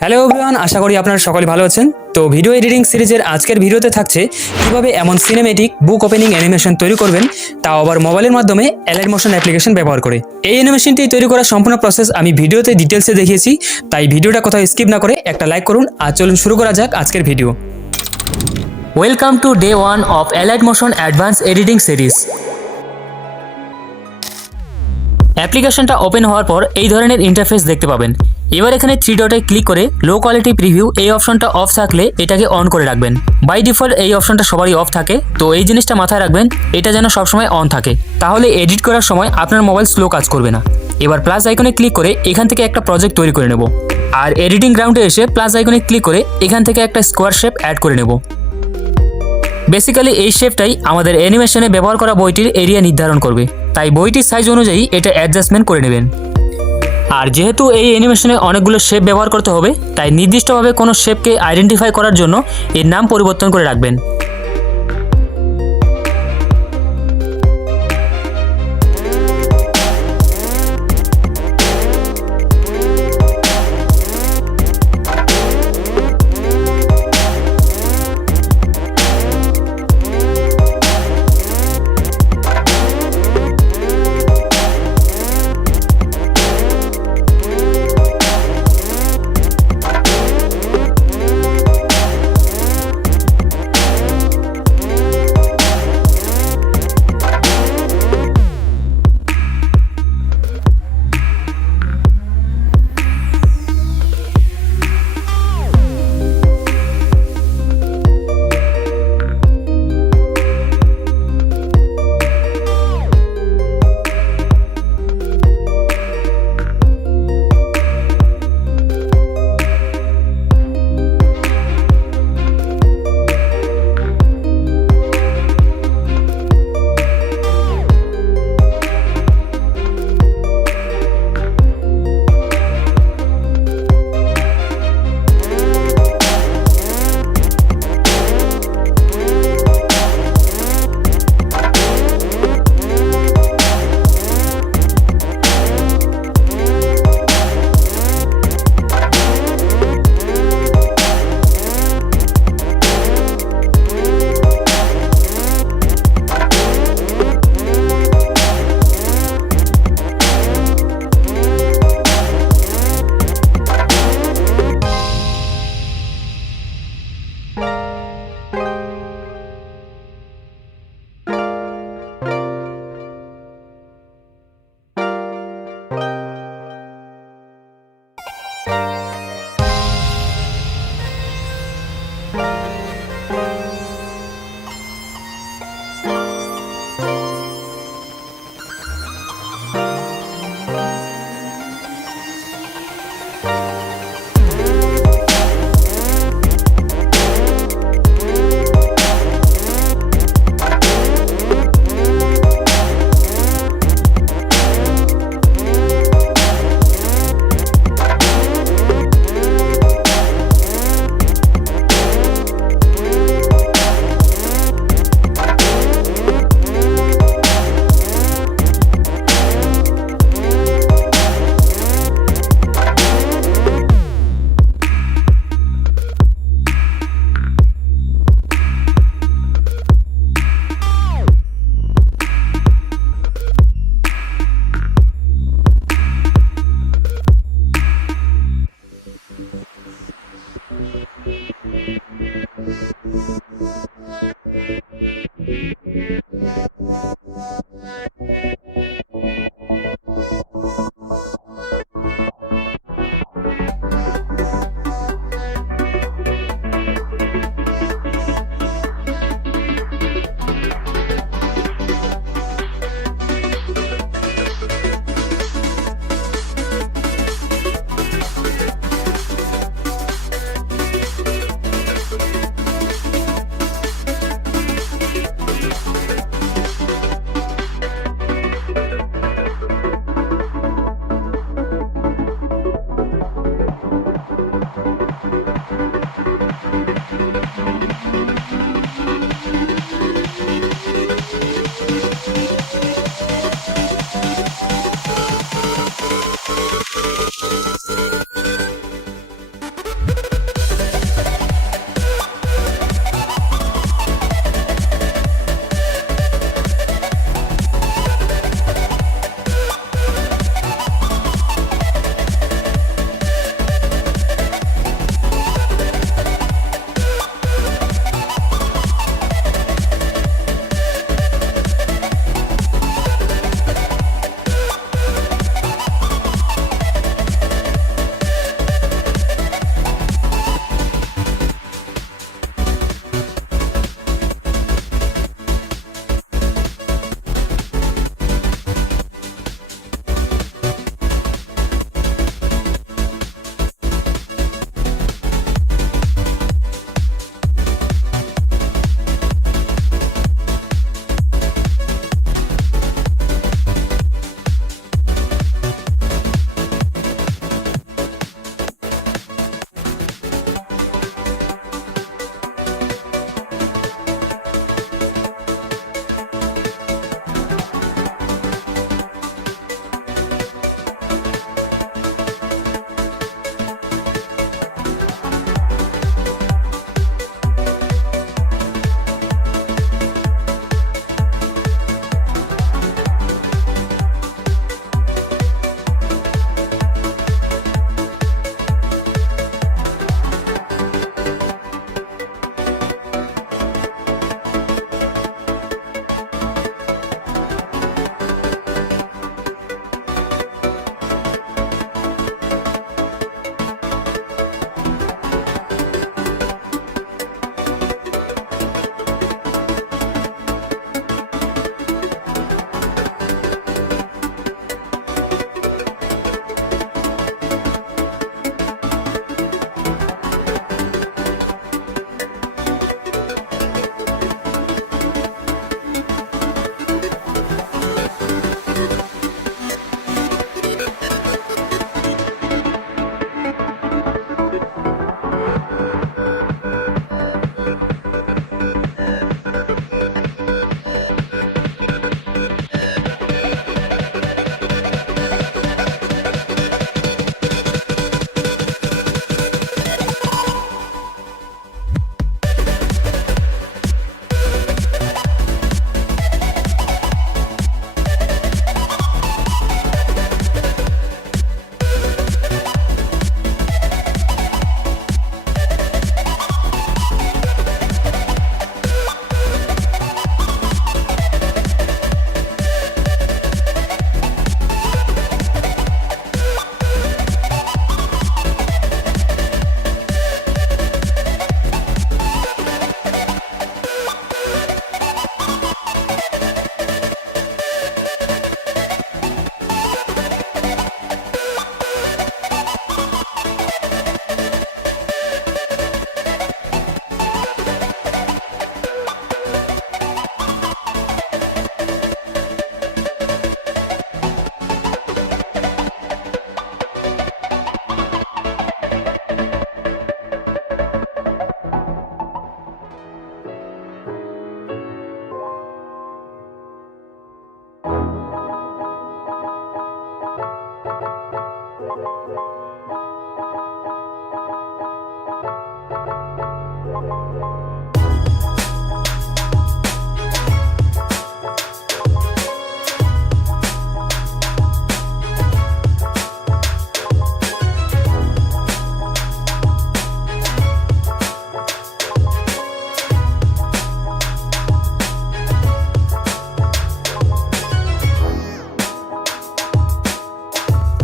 Hello everyone, আশা করি আপনারা সকলে ভালো আছেন। তো ভিডিও এডিটিং সিরিজের আজকের ভিডিওতে থাকছে কিভাবে এমন সিনেমেটিক বুক ওপেনিং অ্যানিমেশন তৈরি করবেন, তাও আবার মোবাইলের মাধ্যমে অ্যালাইট মোশন অ্যাপ্লিকেশন ব্যবহার করে। এই অ্যানিমেশনটি তৈরি করার সম্পূর্ণ প্রসেস আমি ভিডিওতে ডিটেলসে দেখিয়েছি, তাই ভিডিওটা কোথাও স্কিপ না করে একটা লাইক করুন। আর চলুন শুরু করা যাক আজকের video. Welcome to day 1 of allied motion advance editing series. অ্যাপ্লিকেশনটা ওপেন হওয়ার পর এই ধরনের ইন্টারফেস দেখতে পাবেন। এবার এখানে 3 ডটে ক্লিক করে লো কোয়ালিটি প্রিভিউ এই অপশনটা অফ থাকলে এটাকে অন করে রাখবেন। বাই ডিফল্ট এই অপশনটা সবারই অফ থাকে, তো এই জিনিসটা মাথায় রাখবেন, এটা যেন সবসময় অন থাকে, তাহলে এডিট করার সময় আপনার মোবাইল স্লো কাজ করবে না। এবার প্লাস আইকনে ক্লিক করে এখান থেকে একটা প্রজেক্ট তৈরি করে নেব। আর এডিটিং গ্রাউন্ডে এসে প্লাস আইকনে ক্লিক করে এখান থেকে একটা স্কোয়ার শেপ অ্যাড করে নেব। বেসিক্যালি এই শেপটাই আমাদের অ্যানিমেশনে ব্যবহার করা বইটির এরিয়া নির্ধারণ করবে, তাই বইটির সাইজ অনুযায়ী এটা অ্যাডজাস্টমেন্ট করে নেবেন। আর যেহেতু এই অ্যানিমেশনে অনেকগুলো শেপ ব্যবহার করতে হবে, তাই নির্দিষ্টভাবে কোনো শেপকে আইডেন্টিফাই করার জন্য এর নাম পরিবর্তন করে রাখবেন।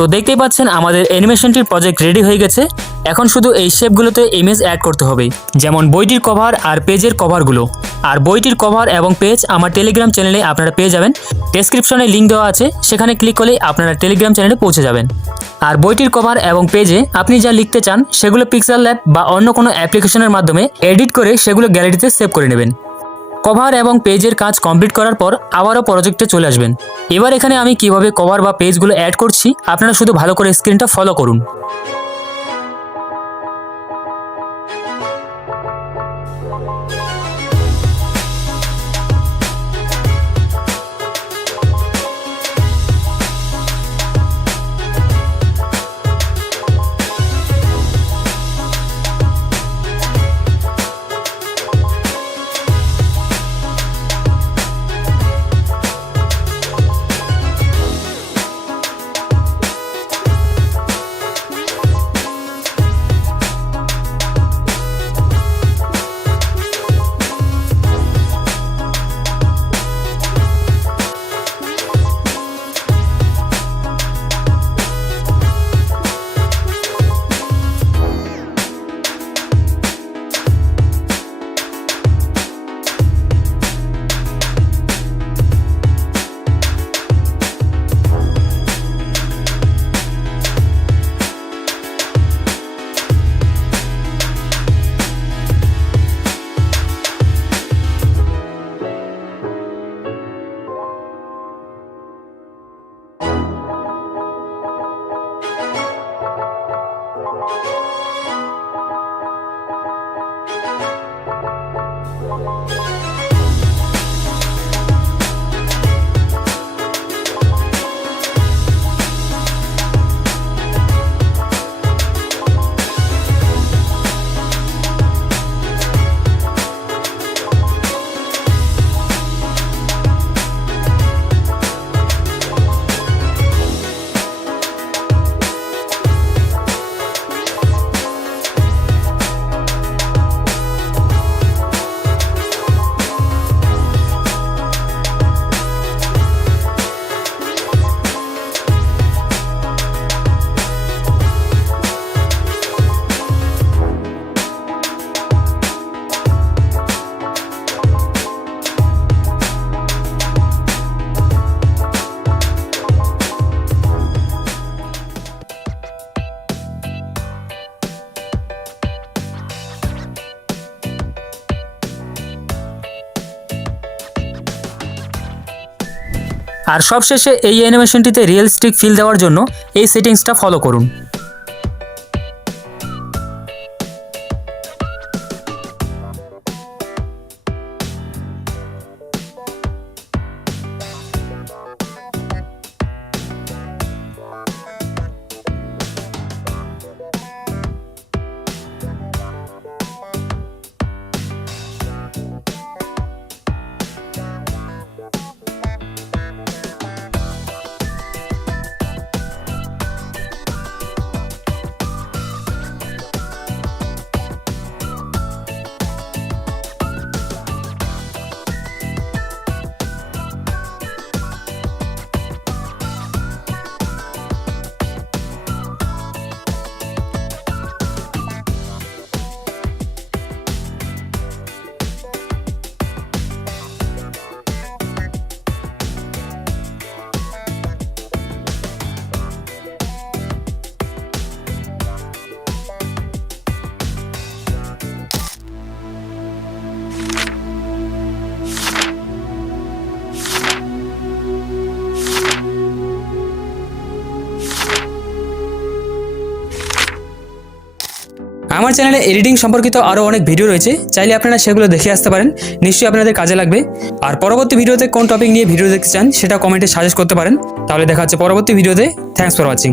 তো দেখতেই পাচ্ছেন আমাদের অ্যানিমেশনটির প্রজেক্ট রেডি হয়ে গেছে। এখন শুধু এই শেপগুলোতে ইমেজ অ্যাড করতে হবে, যেমন বইটির কভার আর পেজের কভারগুলো। আর বইটির কভার এবং পেজ আমার টেলিগ্রাম চ্যানেলে আপনারা পেয়ে যাবেন। ডেসক্রিপশনে লিঙ্ক দেওয়া আছে, সেখানে ক্লিক করলেই আপনারা টেলিগ্রাম চ্যানেলে পৌঁছে যাবেন। আর বইটির কভার এবং পেজে আপনি যা লিখতে চান সেগুলো পিক্সেল ল্যাব বা অন্য কোনো অ্যাপ্লিকেশনের মাধ্যমে এডিট করে সেগুলো গ্যালারিতে সেভ করে নেবেন। কভার এবং পেজের কাজ কমপ্লিট করার পর আবারও প্রজেক্টে চলে আসবেন। এবার এখানে আমি কিভাবে কভার বা পেজগুলো অ্যাড করছি আপনারা শুধু ভালো করে স্ক্রিনটা ফলো করুন। আর সবশেষে এই অ্যানিমেশনটিতে রিয়েলিস্টিক ফিল দেওয়ার জন্য এই সেটিংসটা ফলো করুন। আমার চ্যানেলে এডিটিং সম্পর্কিত আরও অনেক ভিডিও রয়েছে, চাইলে আপনারা সেগুলো দেখে আসতে পারেন, নিশ্চয়ই আপনাদের কাজে লাগবে। আর পরবর্তী ভিডিওতে কোন টপিক নিয়ে ভিডিও দেখতে চান সেটা কমেন্টে সাজেস্ট করতে পারেন। তাহলে দেখা হচ্ছে পরবর্তী ভিডিওতে। Thanks for watching.